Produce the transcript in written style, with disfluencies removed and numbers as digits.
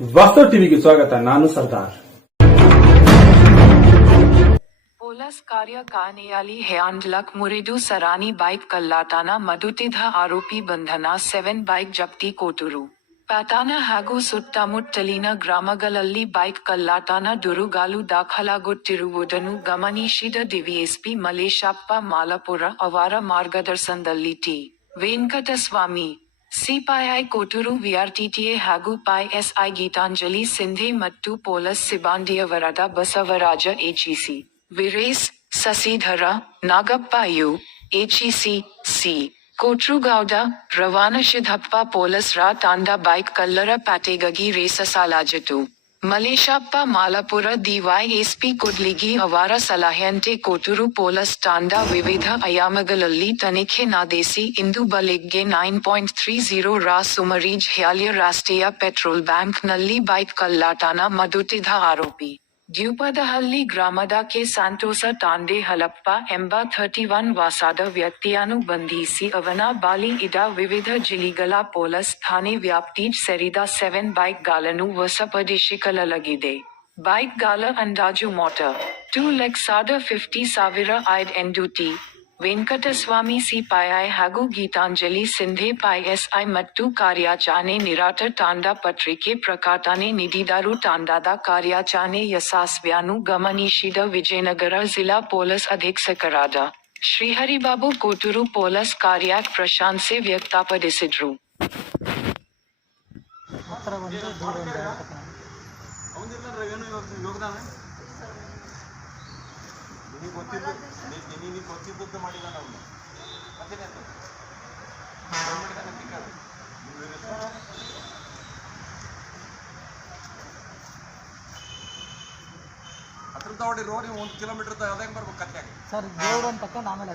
ವಾಸ್ತವ ಟಿವಿಗೆ ಸ್ವಾಗತ. ನಾನು ಸರ್ದಾರ್. पोलस कार्यकारिणी हँडलक मुरेडू सरानी बाईक कल्लाटाना मदुतिद्ध आरोपी ಬಂಧನ 7 ಬೈಕ್ ಜಪ್ತಿ ಕೋಟೂರು ಪಟ್ಟಣ ಹಾಗೂ ಸುತ್ತಮುತ್ತಲಿನ ಗ್ರಾಮಗಳಲ್ಲಿ ಬೈಕ್ ಕಳ್ಳತನ ದೂರುಗಳು ದಾಖಲಾಗುತ್ತಿರುವುದನ್ನು ಗಮನಿಸಿದ ಡಿವಿಎಸ್ಪಿ ಮಲೇಶಪ್ಪ ಮಾಲಪುರ ಅವರ ಮಾರ್ಗದರ್ಶನದಲ್ಲಿ ಟಿ. ವೆಂಕಟಸ್ವಾಮಿ, ಸಿಪಿಐ ಕೋಟೂರು ವಿಆರ್ಟಿಟಿಎ ಹಾಗೂ ಪಿಎಸ್ಐ ಗೀತಾಂಜಲಿ ಸಿಂಧೆ ಮತ್ತು ಪೊಲೀಸ್ ಸಿಬ್ಬಂದಿಯವರಾದ Basavaraja HC, Veeresh, Shashidhara, Nagappa U, HC, C. Kotragowda, Ravanashidhappa ಪೊಲೀಸರ ತಂಡ ಬೈಕ್ ಕಳ್ಳರ ಪತ್ತೆಗಾಗಿ ರಚಿಸಲಾಗಿತ್ತು. ಮಲೇಶಪ್ಪ ಮಾಲಪುರ ಡಿವೈಎಸ್ಪಿ ಕೂಡ್ಲಿಗಿ ಅವರ ಸಲಹೆಯಂತೆ ಕೋಟೂರು ಪೊಲೀಸ್ ತಂಡ ವಿವಿಧ ಆಯಾಮಗಳಲ್ಲಿ ತನಿಖೆ ನಡೆಸಿ ಇಂದು ಬೆಳಿಗ್ಗೆ 9:30 ರ ಸುಮಾರಿಗೆ ಹ್ಯಾಲಿಯ ರಾಷ್ಟ್ರೀಯ ಪೆಟ್ರೋಲ್ ಬ್ಯಾಂಕ್ನಲ್ಲಿ ಬೈಕ್ ಕಳ್ಳತನ ಮಾಡುತ್ತಿದ್ದ ಆರೋಪಿ ದ್ಯೂಪದಹಳ್ಳಿ ಗ್ರಾಮದ ಕೆ ಸಂತೋಷ ತಾಂಡೆ ಹಲಪ್ಪ ಎಂಬ 31 ವರ್ಷದ ವ್ಯಕ್ತಿಯನ್ನು ಬಂಧಿಸಿ ಅವನ ಬಳಿ ಇದ್ದ ವಿವಿಧ ಜಿಲ್ಲೆಗಳ ಪೊಲೀಸ್ ಠಾಣೆ ವ್ಯಾಪ್ತಿಗೆ ಸೇರಿದ 7 ಬೈಕ್ಗಳನ್ನು ವಶಪಡಿಸಿಕೊಳ್ಳಲಾಗಿದೆ. ಬೈಕ್ಗಳ ಅಂದಾಜು ಮೊತ್ತ 2,50,000 ಎಂದು ಟಿ. ವೆಂಕಟಸ್ವಾಮಿ ಸಿಪಿಐ ಹಾಗೂ ಗೀತಾಂಜಲಿ ಸಿಂಧೆ ಪಿಎಸ್ಐ ಮತ್ತು ಕಾರ್ಯಾಚರಣೆ ನಿರತ ತಂಡ ಪತ್ರಿಕೆ ಪ್ರಕಟಣೆ ನೀಡಿದರು. ತಂಡದ ಕಾರ್ಯಾಚರಣೆ ಯಶಸ್ವಿಯನ್ನು ಗಮನಿಸಿದ ವಿಜಯನಗರ ಜಿಲ್ಲಾ ಪೊಲೀಸ್ ಅಧೀಕ್ಷಕರಾದ ಶ್ರೀಹರಿಬಾಬು ಕೋಟೂರು ಪೊಲೀಸ್ ಕಾರ್ಯಕ್ಕೆ ಪ್ರಶಂಸೆ ವ್ಯಕ್ತಪಡಿಸಿದರು. ಗೊತ್ತಿದ್ದು ಮಾಡಿದ ನಾವು ಮತ್ತೇನೆ ಹತ್ರ ನೋಡಿ ರೋಡ್ 1 ಕಿಲೋಮೀಟರ್ ಅದೇ ಬರ್ಬೇಕು ಕತ್ಯಾಗ ಸರ್ ದೇವ್ರ ಅಂತ ಆಮೇಲೆ